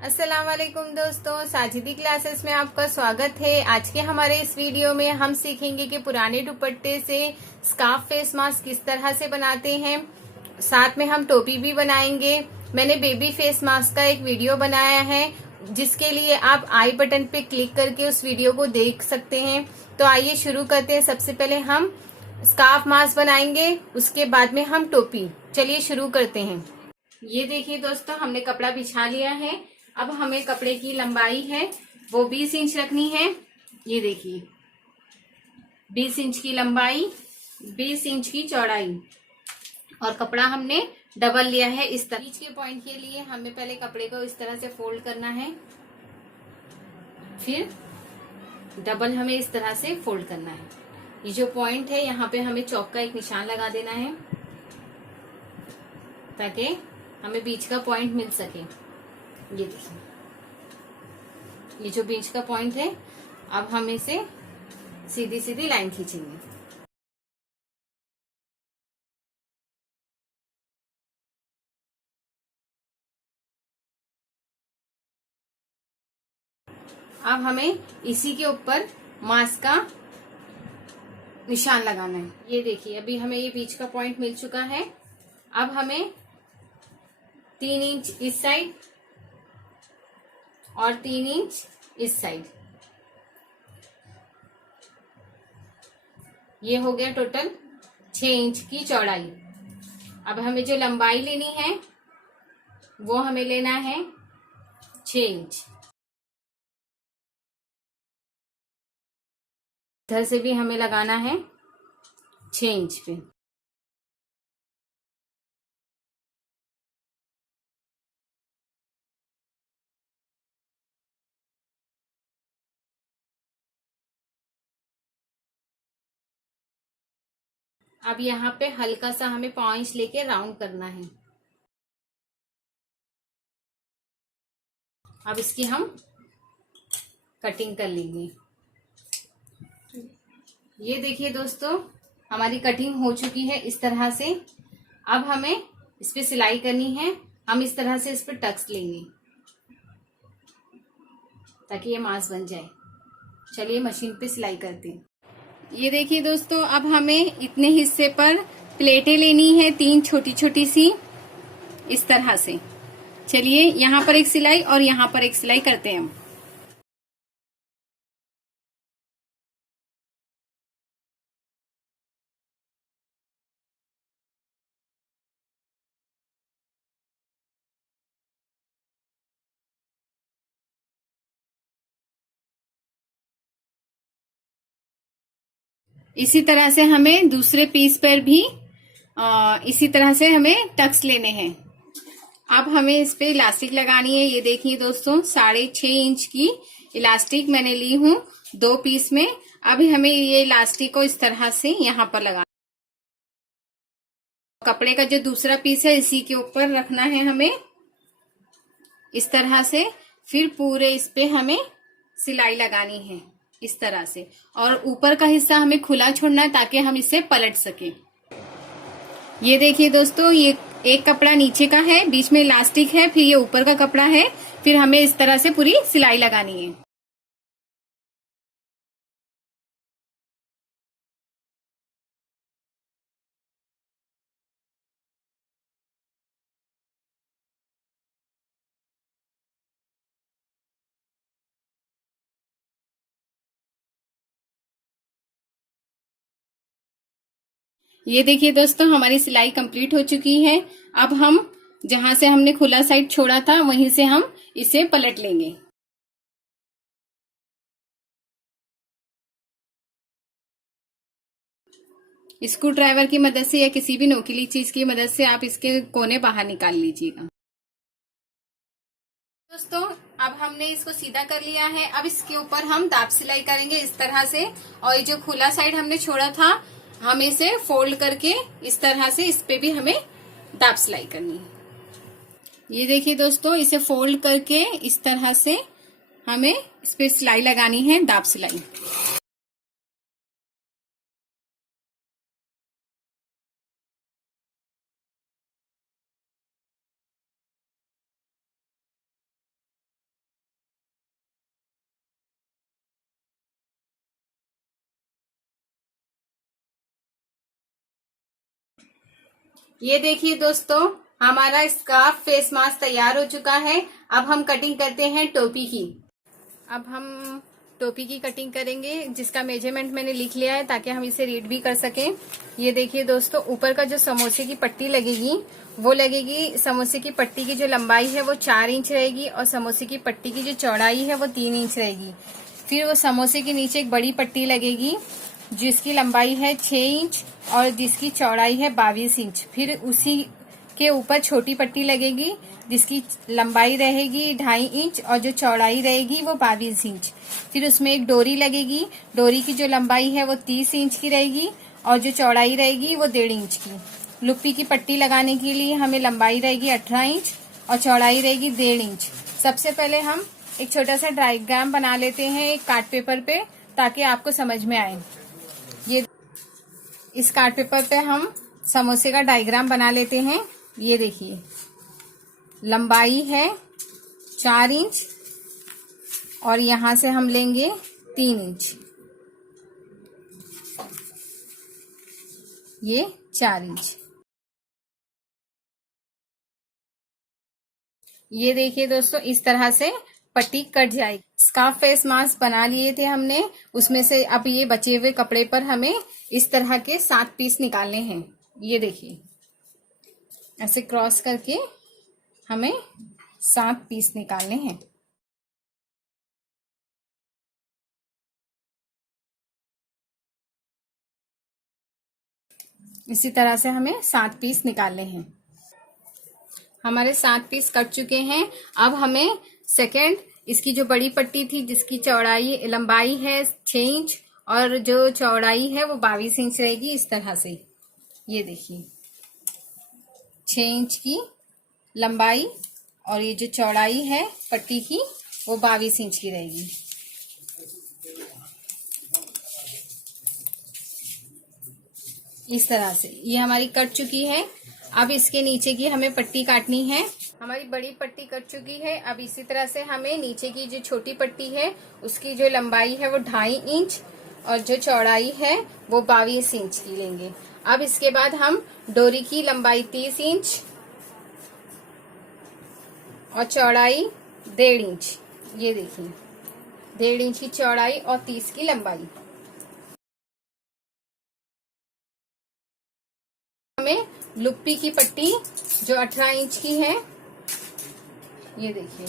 अस्सलाम वालेकुम दोस्तों, साजिदी क्लासेस में आपका स्वागत है। आज के हमारे इस वीडियो में हम सीखेंगे कि पुराने दुपट्टे से स्कार्फ फेस मास्क किस तरह से बनाते हैं। साथ में हम टोपी भी बनाएंगे। मैंने बेबी फेस मास्क का एक वीडियो बनाया है जिसके लिए आप आई बटन पे क्लिक करके उस वीडियो को देख सकते हैं। तो आइए शुरू करते हैं। सबसे पहले हम स्कार्फ मास्क बनाएंगे, उसके बाद में हम टोपी। चलिए शुरू करते हैं। ये देखिए दोस्तों, हमने कपड़ा बिछा लिया है। अब हमें कपड़े की लंबाई है वो 20 इंच रखनी है। ये देखिए 20 इंच की लंबाई, 20 इंच की चौड़ाई, और कपड़ा हमने डबल लिया है। इस तरह बीच के पॉइंट के लिए हमें पहले कपड़े को इस तरह से फोल्ड करना है, फिर डबल हमें इस तरह से फोल्ड करना है। ये जो पॉइंट है यहाँ पे हमें चौक का एक निशान लगा देना है ताकि हमें बीच का पॉइंट मिल सके। ये देखिए, ये जो बीच का पॉइंट है, अब हम इसे सीधी सीधी लाइन खींचेंगे। अब हमें इसी के ऊपर मास्क का निशान लगाना है। ये देखिए, अभी हमें ये बीच का पॉइंट मिल चुका है। अब हमें 3 इंच इस साइड और 3 इंच इस साइड, ये हो गया टोटल 6 इंच की चौड़ाई। अब हमें जो लंबाई लेनी है वो हमें लेना है 6 इंच। इधर से भी हमें लगाना है 6 इंच पे। अब यहाँ पे हल्का सा हमें 5 इंच लेके राउंड करना है। अब इसकी हम कटिंग कर लेंगे। ये देखिए दोस्तों, हमारी कटिंग हो चुकी है इस तरह से। अब हमें इस पे सिलाई करनी है। हम इस तरह से इस पे टक्स लेंगे ताकि ये मास्क बन जाए। चलिए मशीन पे सिलाई करते हैं। ये देखिए दोस्तों, अब हमें इतने हिस्से पर प्लेटें लेनी है, 3 छोटी छोटी सी, इस तरह से। चलिए यहाँ पर एक सिलाई और यहाँ पर एक सिलाई करते हैं हम। इसी तरह से हमें दूसरे पीस पर भी इसी तरह से हमें टक्स लेने हैं। अब हमें इस पे इलास्टिक लगानी है। ये देखिए दोस्तों, 6.5 इंच की इलास्टिक मैंने ली हूँ 2 पीस में। अब हमें ये इलास्टिक को इस तरह से यहाँ पर लगाना, कपड़े का जो दूसरा पीस है इसी के ऊपर रखना है हमें इस तरह से। फिर पूरे इस पे हमें सिलाई लगानी है इस तरह से, और ऊपर का हिस्सा हमें खुला छोड़ना है ताकि हम इसे पलट सके। ये देखिए दोस्तों, ये एक कपड़ा नीचे का है, बीच में इलास्टिक है, फिर ये ऊपर का कपड़ा है। फिर हमें इस तरह से पूरी सिलाई लगानी है। ये देखिए दोस्तों, हमारी सिलाई कंप्लीट हो चुकी है। अब हम जहां से हमने खुला साइड छोड़ा था वहीं से हम इसे पलट लेंगे। स्क्रू ड्राइवर की मदद से या किसी भी नोकीली चीज की मदद से आप इसके कोने बाहर निकाल लीजिएगा। दोस्तों, अब हमने इसको सीधा कर लिया है। अब इसके ऊपर हम दाब सिलाई करेंगे इस तरह से, और ये जो खुला साइड हमने छोड़ा था हम इसे फोल्ड करके इस तरह से इस पे भी हमें दाब सिलाई करनी है। ये देखिए दोस्तों, इसे फोल्ड करके इस तरह से हमें इस पे सिलाई लगानी है, दाब सिलाई। ये देखिए दोस्तों, हमारा स्कार्फ फेस मास्क तैयार हो चुका है। अब हम कटिंग करते हैं टोपी की। अब हम टोपी की कटिंग करेंगे, जिसका मेजरमेंट मैंने लिख लिया है ताकि हम इसे रीड भी कर सकें। ये देखिए दोस्तों, ऊपर का जो समोसे की पट्टी लगेगी वो लगेगी, समोसे की पट्टी की जो लंबाई है वो 4 इंच रहेगी और समोसे की पट्टी की जो चौड़ाई है वो 3 इंच रहेगी। फिर वो समोसे के नीचे एक बड़ी पट्टी लगेगी जिसकी लंबाई है 6 इंच और जिसकी चौड़ाई है 22 इंच। फिर उसी के ऊपर छोटी पट्टी लगेगी जिसकी लंबाई रहेगी 2.5 इंच और जो चौड़ाई रहेगी वो 22 इंच। फिर उसमें एक डोरी लगेगी, डोरी की जो लंबाई है वो 30 इंच की रहेगी और जो चौड़ाई रहेगी वो 1.5 इंच की। लुप्पी की पट्टी लगाने के लिए हमें लंबाई रहेगी 18 इंच और चौड़ाई रहेगी 1.5 इंच। सबसे पहले हम एक छोटा सा डायग्राम बना लेते हैं एक कार्ड पेपर पे, ताकि आपको समझ में आए। ये इस कार्ड पेपर पे हम समोसे का डायग्राम बना लेते हैं। ये देखिए, लंबाई है 4 इंच और यहां से हम लेंगे 3 इंच, ये 4 इंच। ये देखिए दोस्तों, इस तरह से पट्टी कट जाएगी। स्कार्फ फेस मास्क बना लिए थे हमने, उसमें से अब ये बचे हुए कपड़े पर हमें इस तरह के 7 पीस निकालने हैं। ये देखिए, ऐसे क्रॉस करके हमें 7 पीस निकालने हैं। इसी तरह से हमें 7 पीस निकालने हैं। हमारे 7 पीस कट चुके हैं। अब हमें सेकेंड, इसकी जो बड़ी पट्टी थी जिसकी चौड़ाई लंबाई है 6 इंच और जो चौड़ाई है वो 22 इंच रहेगी, इस तरह से। ये देखिए, 6 इंच की लंबाई और ये जो चौड़ाई है पट्टी की वो 22 इंच की रहेगी। इस तरह से ये हमारी कट चुकी है। अब इसके नीचे की हमें पट्टी काटनी है। हमारी बड़ी पट्टी कट चुकी है। अब इसी तरह से हमें नीचे की जो छोटी पट्टी है उसकी जो लंबाई है वो 2.5 इंच और जो चौड़ाई है वो 22 इंच की लेंगे। अब इसके बाद हम डोरी की लंबाई 30 इंच और चौड़ाई 1.5 इंच, ये देखिए 1.5 इंच की चौड़ाई और 30 की लंबाई। हमें लुप्पी की पट्टी जो 18 इंच की है, ये देखिए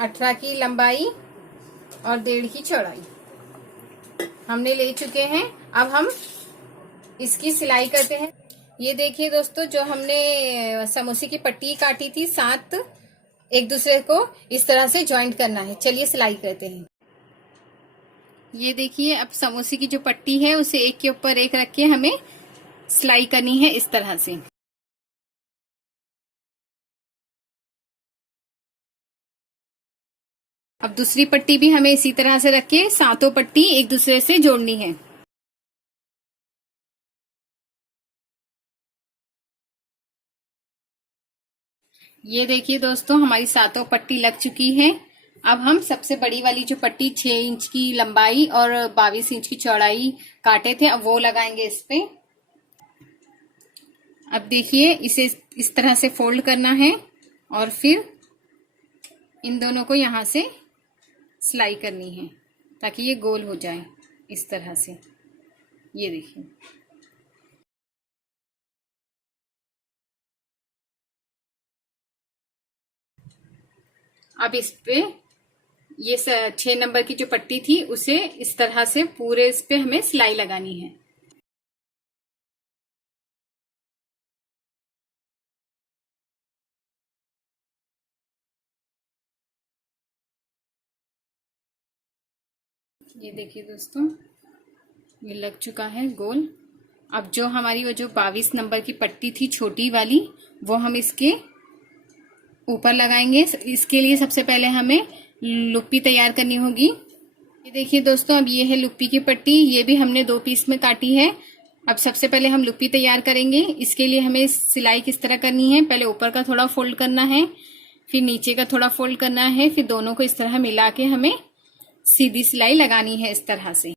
18 की लंबाई और 1.5 की चौड़ाई हमने ले चुके हैं। अब हम इसकी सिलाई करते हैं। ये देखिए दोस्तों, जो हमने समोसे की पट्टी काटी थी 7, एक दूसरे को इस तरह से ज्वाइंट करना है। चलिए सिलाई करते हैं। ये देखिए, अब समोसे की जो पट्टी है उसे एक के ऊपर एक रख के हमें सिलाई करनी है इस तरह से। अब दूसरी पट्टी भी हमें इसी तरह से रख के सातों पट्टी एक दूसरे से जोड़नी है। ये देखिए दोस्तों, हमारी सातों पट्टी लग चुकी है। अब हम सबसे बड़ी वाली जो पट्टी 6 इंच की लंबाई और 22 इंच की चौड़ाई काटे थे, अब वो लगाएंगे इस पे। अब देखिए, इसे इस तरह से फोल्ड करना है और फिर इन दोनों को यहां से सिलाई करनी है ताकि ये गोल हो जाए इस तरह से। ये देखिए, अब इस पे ये 6 नंबर की जो पट्टी थी उसे इस तरह से पूरे इस पे हमें सिलाई लगानी है। ये देखिए दोस्तों, ये लग चुका है गोल। अब जो हमारी वो जो 22 नंबर की पट्टी थी छोटी वाली, वो हम इसके ऊपर लगाएंगे। इसके लिए सबसे पहले हमें लुप्पी तैयार करनी होगी। ये देखिए दोस्तों, अब ये है लुप्पी की पट्टी, ये भी हमने 2 पीस में काटी है। अब सबसे पहले हम लुप्पी तैयार करेंगे। इसके लिए हमें सिलाई किस तरह करनी है, पहले ऊपर का थोड़ा फोल्ड करना है, फिर नीचे का थोड़ा फोल्ड करना है, फिर दोनों को इस तरह मिला के हमें सीधी सिलाई लगानी है इस तरह से।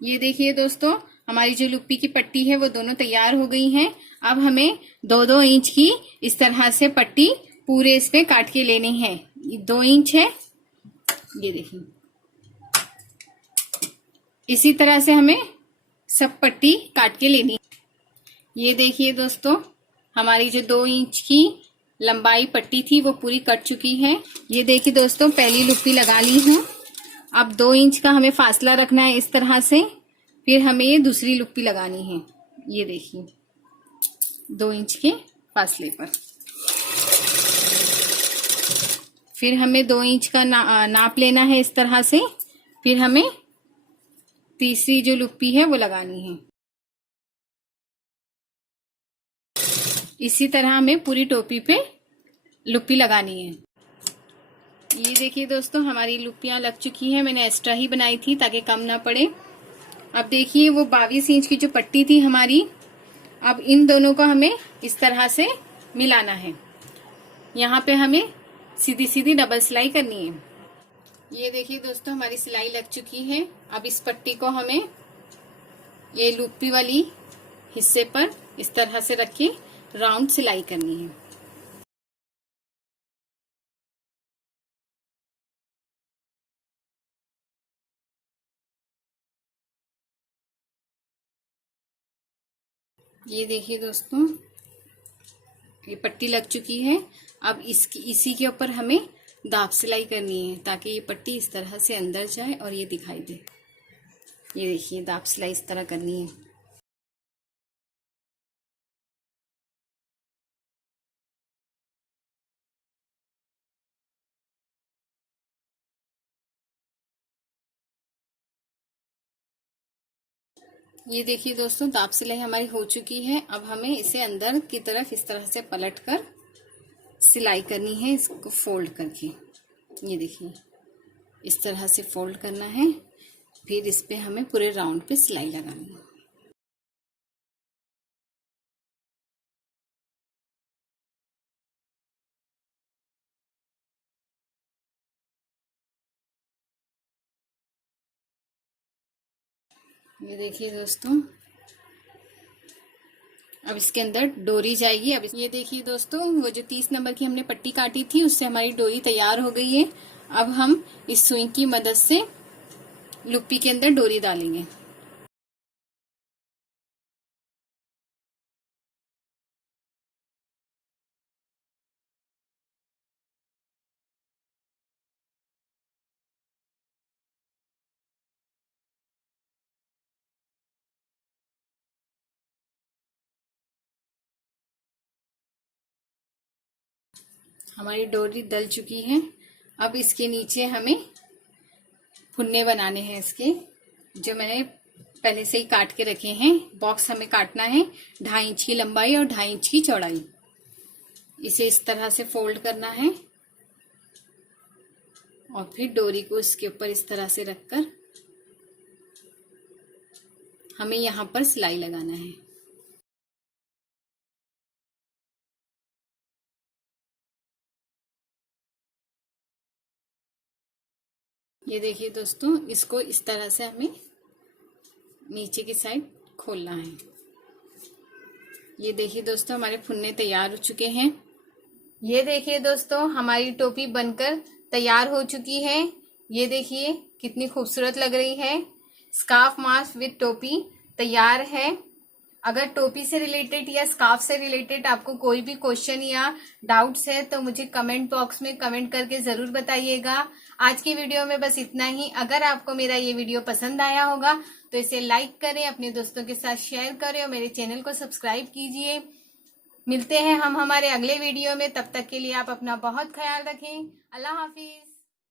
ये देखिए दोस्तों, हमारी जो लुप्पी की पट्टी है वो दोनों तैयार हो गई हैं। अब हमें 2-2 इंच की इस तरह से पट्टी पूरे इस पे काट के लेनी है। 2 इंच है, ये देखिए। इसी तरह से हमें सब पट्टी काट के लेनी है। ये देखिए दोस्तों, हमारी जो 2 इंच की लंबाई पट्टी थी वो पूरी कट चुकी है। ये देखिए दोस्तों, पहली लुप्पी लगा ली हूँ। अब 2 इंच का हमें फासला रखना है इस तरह से, फिर हमें ये दूसरी लुप्पी लगानी है। ये देखिए 2 इंच के फासले पर, फिर हमें 2 इंच का नाप लेना है इस तरह से। फिर हमें तीसरी जो लुप्पी है वो लगानी है। इसी तरह हमें पूरी टोपी पे लुप्पी लगानी है। ये देखिए दोस्तों, हमारी लुप्पियां लग चुकी हैं। मैंने एक्स्ट्रा ही बनाई थी ताकि कम ना पड़े। अब देखिए, वो 22 इंच की जो पट्टी थी हमारी, अब इन दोनों को हमें इस तरह से मिलाना है। यहाँ पे हमें सीधी सीधी डबल सिलाई करनी है। ये देखिए दोस्तों, हमारी सिलाई लग चुकी है। अब इस पट्टी को हमें ये लुप्पी वाली हिस्से पर इस तरह से रख के राउंड सिलाई करनी है। ये देखिए दोस्तों, ये पट्टी लग चुकी है। अब इसी के ऊपर हमें दाब सिलाई करनी है ताकि ये पट्टी इस तरह से अंदर जाए और ये दिखाई दे। ये देखिए, दाब सिलाई इस तरह करनी है। ये देखिए दोस्तों, दाब सिलाई हमारी हो चुकी है। अब हमें इसे अंदर की तरफ इस तरह से पलट कर सिलाई करनी है, इसको फोल्ड करके। ये देखिए, इस तरह से फोल्ड करना है। फिर इस पे हमें पूरे राउंड पे सिलाई लगानी है। ये देखिए दोस्तों, अब इसके अंदर डोरी जाएगी। अब ये देखिए दोस्तों, वो जो 30 नंबर की हमने पट्टी काटी थी उससे हमारी डोरी तैयार हो गई है। अब हम इस सुई की मदद से लुप्पी के अंदर डोरी डालेंगे। हमारी डोरी डल चुकी है। अब इसके नीचे हमें फुन्ने बनाने हैं इसके, जो मैंने पहले से ही काट के रखे हैं। बॉक्स हमें काटना है 2.5 इंच की लंबाई और 2.5 इंच की चौड़ाई। इसे इस तरह से फोल्ड करना है और फिर डोरी को इसके ऊपर इस तरह से रखकर हमें यहाँ पर सिलाई लगाना है। ये देखिए दोस्तों, इसको इस तरह से हमें नीचे की साइड खोलना है। ये देखिए दोस्तों, हमारे फुन्ने तैयार हो चुके हैं। ये देखिए दोस्तों, हमारी टोपी बनकर तैयार हो चुकी है। ये देखिए कितनी खूबसूरत लग रही है। स्कार्फ मास्क विद टोपी तैयार है। अगर टोपी से रिलेटेड या स्कार्फ से रिलेटेड आपको कोई भी क्वेश्चन या डाउट्स है तो मुझे कमेंट बॉक्स में कमेंट करके जरूर बताइएगा। आज की वीडियो में बस इतना ही। अगर आपको मेरा ये वीडियो पसंद आया होगा तो इसे लाइक करें, अपने दोस्तों के साथ शेयर करें और मेरे चैनल को सब्सक्राइब कीजिए। मिलते हैं हम हमारे अगले वीडियो में। तब तक के लिए आप अपना बहुत ख्याल रखें। अल्लाह हाफिज।